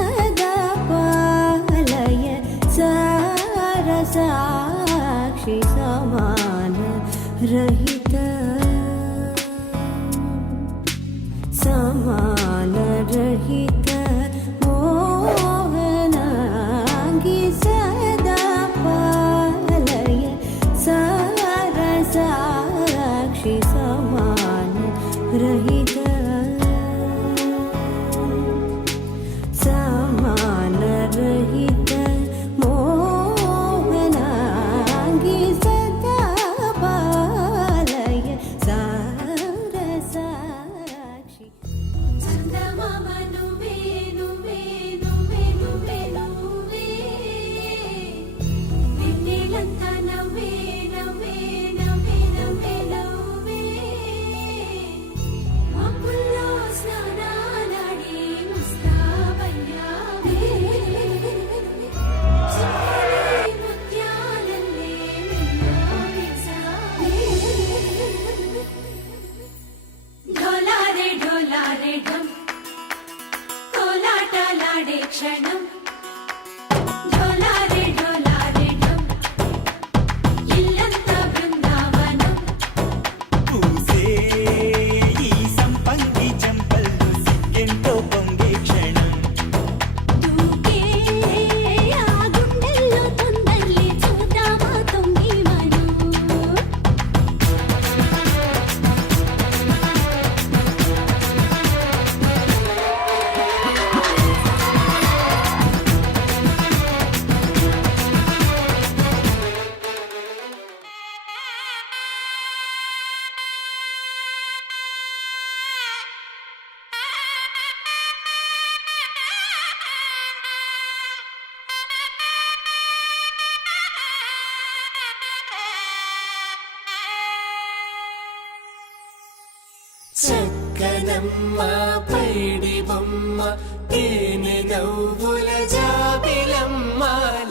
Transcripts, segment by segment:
सदा पालय सारसाक्षि समान रहित समान रहित मोहनांगी सदा पालय सारसाक्षि समान रहित समान रहित मोहनांगी सदा पालय सारसाक्षि चंदमामा नुवे नुवे नुवे नुवे नुवे निन्नेलंता नवे नवे नवे नवे नवे मब्बुल्लो स्नानालाडी मुस्ताबయ్యావే చిన్ని ముత్యాలల్లే నిన్నవేసావే ढोलारे ढोलारे ढम कोलाटलाडे क्षणं ढोलारे ढोलारे ढम इल्लंता బృందావనం పూసే ఈ సంపంగి చెంపల్లో సిగ్గెంతో పొంగే క్షణం దూకే ఆ గుండెల్లో తొందల్లి చూద్దామా తొంగి మనం చక్కనమ్మ పైడి బొమ్మ తేనె నవ్వుల జాబిలమ్మ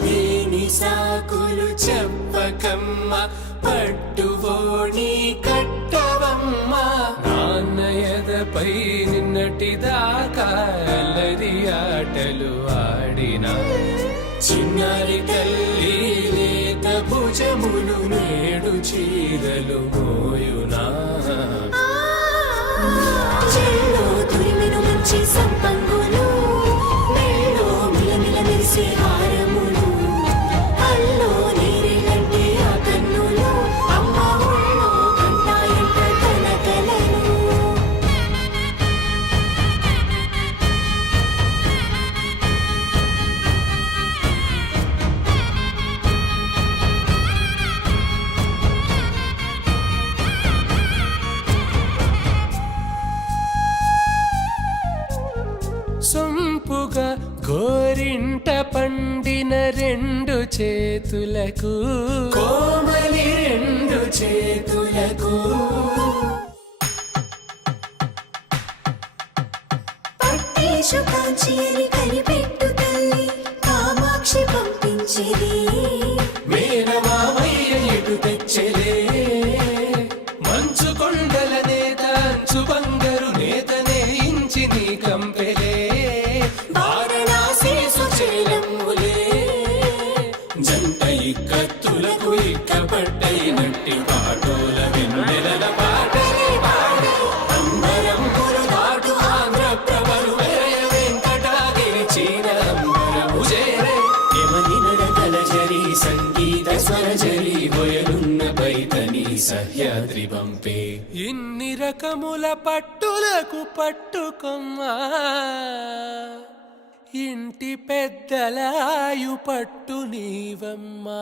లేని సాకులు చెప్పకమ్మ పట్టువోణి కట్టవమ్మ నాన్నయదపై నిన్నటిదాకా అల్లరి ఆటలు ఆడినా చిన్నారి తల్లి లేత భుజములు నేడు చీరలు మోయునా చెల్లో తురిమిను మంచి సంపంగులు మెళ్ళో మిలమిల మెరిసే హారములు అల్లో నీరేలంటే ఆ కన్నులు అమ్మ ఒళ్ళో కంటాయంట తన కలను సొంపుగా గోరింట పండిన రెండు చేతులకు కోమలి రెండు చేతులకు పట్టేశు కాంచేరి కనిపెట్టు తల్లి కామాక్షి పంపించేది మేనమామయ్య ఎటు తెచ్చలే మంచు కొండల నేత అంచు బంగారు నేతనే ఇంచి నీ కంపెలే వారణాసి సుచేలమ్ములే జంట ఇక్కత్తులకు ఇక్కపట్టైనట్టి పాటోల వెన్నెలల పాటని పాడి అంబరం పురుగాటు ఆ రకముల పట్టులకు పట్టుకొమ్మా ఇంటి పెద్దలాయు పట్టు నీవమ్మా